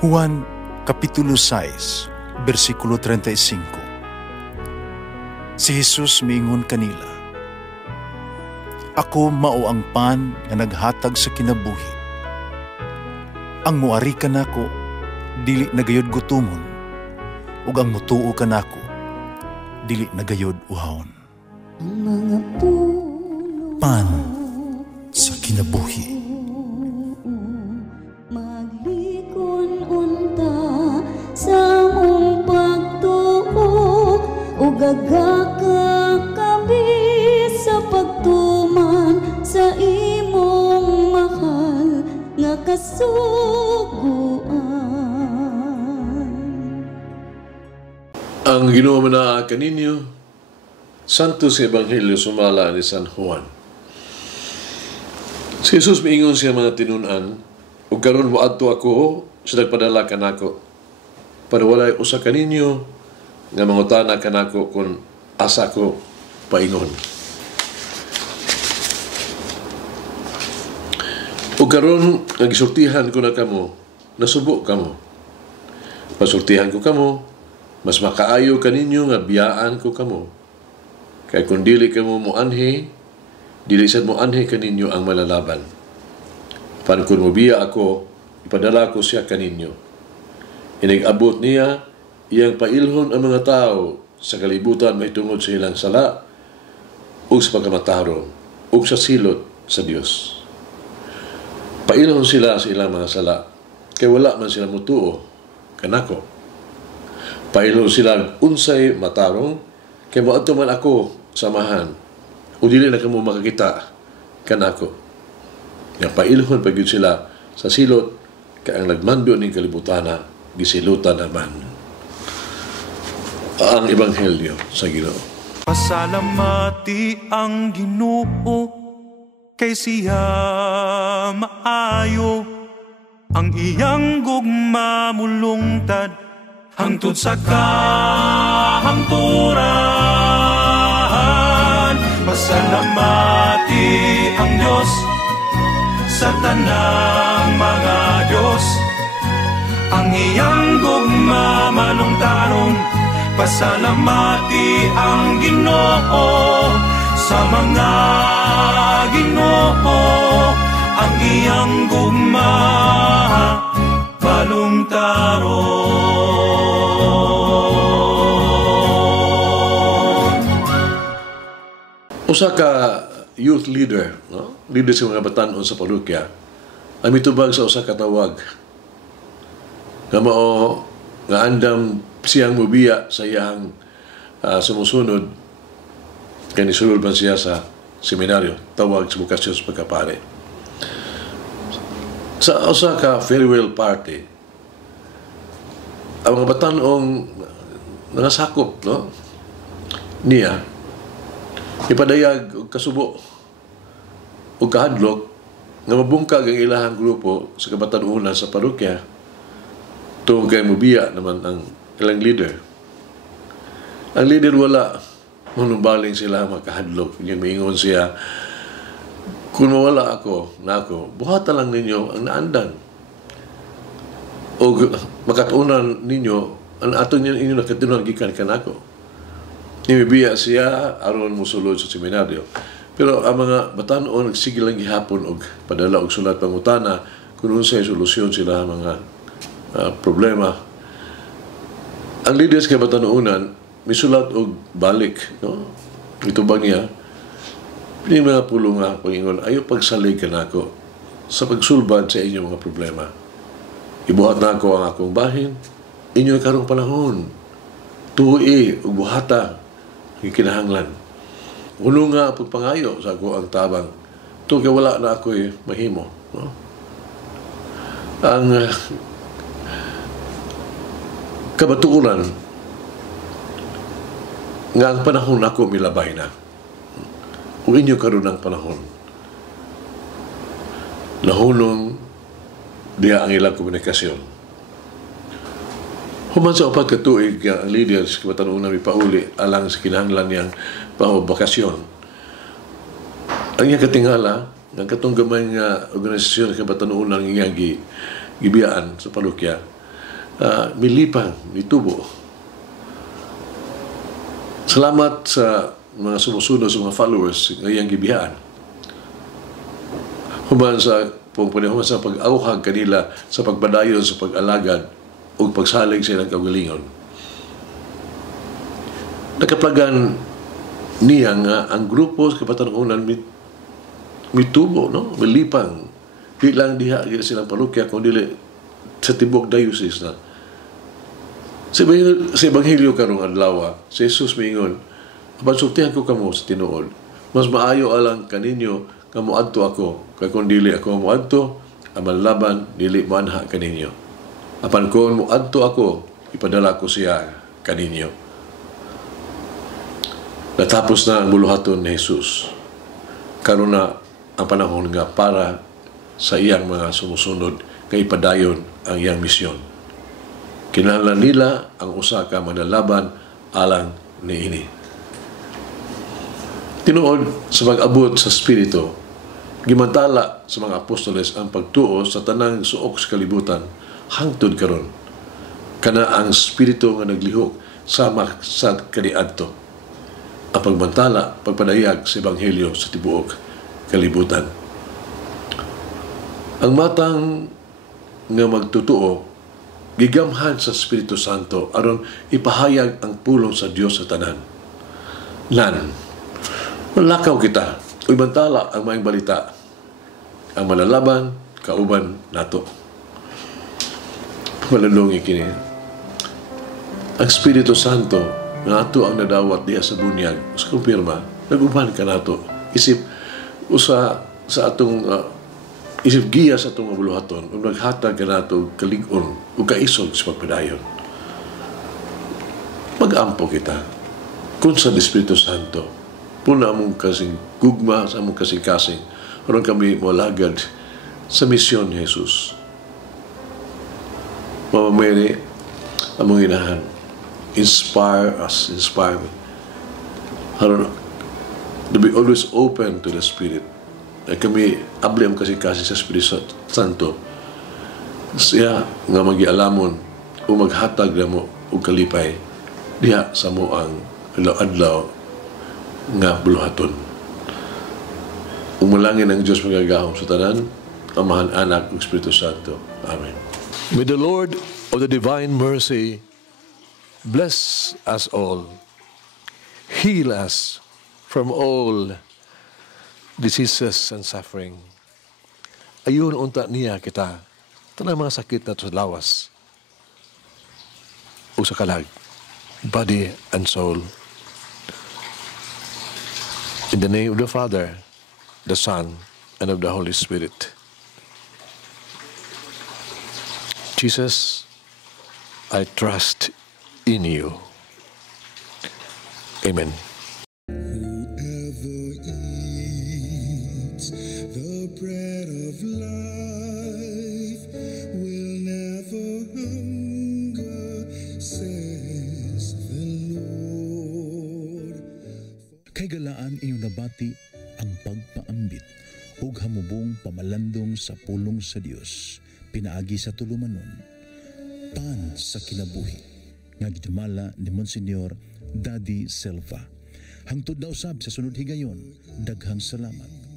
Juan Kapitulo 6, versikulo 35. Si Jesus miingon kanila, "Ako mao ang pan nga naghatag sa kinabuhi. Ang muari kanako dili nagayod gutomon, ug ang mutuo kanako dili nagayod uhawon." Ang mga puno Pan sa kinabuhi. maglikon unta sa mong pagtuo ug gagakabi sa pagtuman sa imong mahal nga kasuguan. Ang Ginoo na kaninyo, Santo sa Ebanghelyo sumala ni San Juan. Si Jesus miingon siya mga tinunan, ug karon moadto ako sa nagpadala kanako, para walay usa kaninyo nga mangutana kanako kung asa ko paingon. Ug karon nagisultihan ko na kamo, nasubo kamo. Pasultihan ko kamo, mas makaayo kaninyo nga biyaan ko kamo. Kaya kung dili kamo muanhi, dili sad muanhi kaninyo ang malalaban. Pan kung mubiya ako, ipadala ko siya kaninyo. Inag-abot niya, iyang pailhon ang mga tao sa kalibutan may tungod sa ilang sala, o sa pagkamatarong, o sa silot sa Dios. Pailhon sila sa ilang mga sala, kaya wala man sila mutuo, kanako. Pailhon sila unsay matarong, kaya moadto man ako samahan, o dili na kamo makakita kanako. Nga pailhon pag sila sa silot, kaya ang nagmando ng kalibutana, gisilutan naman. Ang Ebanghelyo sa Ginoo. Pasalamati ang Ginoo, kay siya maayo, ang iyang gugma mulungtad, hangtod sa kahangturan. Pasalamati ang Diyos sa tanang mga Diyos, ang iyang gugma malungtaron. Pasalamati ang Ginoo sa mga Ginoo, ang iyang gugma malungtaron. Usa ka youth leader, no? Leader sa mga batanon sa parokya, ang mitubag sa usa ka tawag nga mao nga andam siyang mubiya sa iyang sumusunod kay nisulod man siya sa seminaryo, tawag sa bukasyon sa pagkapare. Sa usa ka farewell party, ang mga batanong nangasakop, no, niya ipadayag og kasubo o kahadlok nga mabungkag ang ilahang grupo sa kabatanunan sa parokya tungkol kay mubiya naman ang ilang leader. Ang leader wala, manumbaling sila makahadlok. Yung maingon siya, kung mawala ako, buhatan lang ninyo ang naandan. O makatunan ninyo, ang atong inyo nakatunan gikan kanako. Nimibiya siya, aron musulod sa seminaryo. Pero ang mga batanon nagsige lang gihapon og padala og sulat pangutana kung unsay solusyon sila mga problema. Ang leaders kay batanunan misulat og balik, no? Ito ba niya? Pining mga pulo nga pangingon, ayo pagsalig kanako sa pagsulbad sa inyong mga problema. Ibuhat na ako ang akong bahin, inyo karong panahon. Tuwi ug buhata gikinahanglan. Uno nga pagpangayo sa ako ang tabang. Ito kaya wala na ako'y mahimo. No? Ang kabatuunan nga ang panahon ako milabay na. Kung inyo karoon ang panahon, lahunong diya ang ilang komunikasyon. Human sa upat katuig ang leaders kabatanunan may pauli alang sa kinahanglan niyang bakasyon. Ang iyang katingala, ang katunggamay nga organisasyon kabatanunan ang iyang gibiyaan sa parokya, milipang, mitubo. Salamat sa mga sumusunod, sa mga followers ngayong gibiyaan. Human sa panahon sa pag-awhag kanila sa pagbadayon, sa pag-alagad o pagsalig sa ilang kaugalingon. Nakaplagan niya nga ang grupo sa kapatanunan mitubo, no? Milipang. Di lang diha silang parokya, kundi sa tibok diocese na. Sa Ebanghelyo karong adlaw, si Jesus mingon, "Pasultihan ko kamo sa tinuod, mas maayo alang kaninyo nga moadto ako, kay kung dili ako moadto, ang manlaban dili moanha kaninyo. Apan kung moadto ako, ipadala ko siya kaninyo." Natapos na ang buluhaton ni Jesus. Karon na ang panahon nga para sa iyang mga sumusunod nga ipadayon ang iyang misyon. Kinahanglan nila ang usa ka manlalaban alang niini. Tinuod sa pag-abot sa Espiritu, gimantala sa mga apostoles ang pagtuo sa tanang suok sa kalibutan hangtod karon. Kana ang Espiritu nga naglihok sama sa kaniadto. Ang pagmantala, pagpadayag sa Ebanghelyo sa tibuok kalibutan. Ang matang nga magtutuo, gigamhan sa Espiritu Santo aron ipahayag ang pulong sa Dios sa tanan. Malakaw kita, o ibantala ang maayong balita, ang malalaban, kauban nato. Malalungi kini. Ang Espiritu Santo, nga ato ang nadawat diya sa bunyag, sa kumpirma, nag-uban ka nato. Isip, usa sa atong isip giya sa itong mabuluhaton o naghatag ka nato kalig-on o kaisog sa pagpadayon. Mag-ampo kita kung sa Espiritu Santo puna mong kasing gugma sa mong kasing-kasing aron kami malagad sa misyon ni Jesus. Mama Mary, among inahan, inspire us, inspire me aron to be always open to the Spirit. Ay kami abli ang kasing-kasing sa Espiritu Santo siya nga magialamon o maghatag na mo o kalipay diha sa mo ang adlaw nga buluhaton. Umalangin ang Diyos magagahom sa tanan, Amahan, Anak, ug Espiritu Santo. Amen. May the Lord of the divine mercy bless us all, heal us from all diseases and suffering. Ayun unta niya kita tanang mga sakit na sa lawas o sa kalag, body and soul. In the name of the Father, the Son, and of the Holy Spirit. Jesus, I trust in you. Amen. Whoever eats the bread of life will never hunger, says the Lord. Kay galaan inyong nabati ang pagpaambit ug hamubong pamalandong sa pulong sa Dios pinaagi sa tulumanon. Pan sa kinabuhi nga gidumala ni Monsignor Daddy Silva. Hangtod na usab sa sunod higayon, daghang salamat.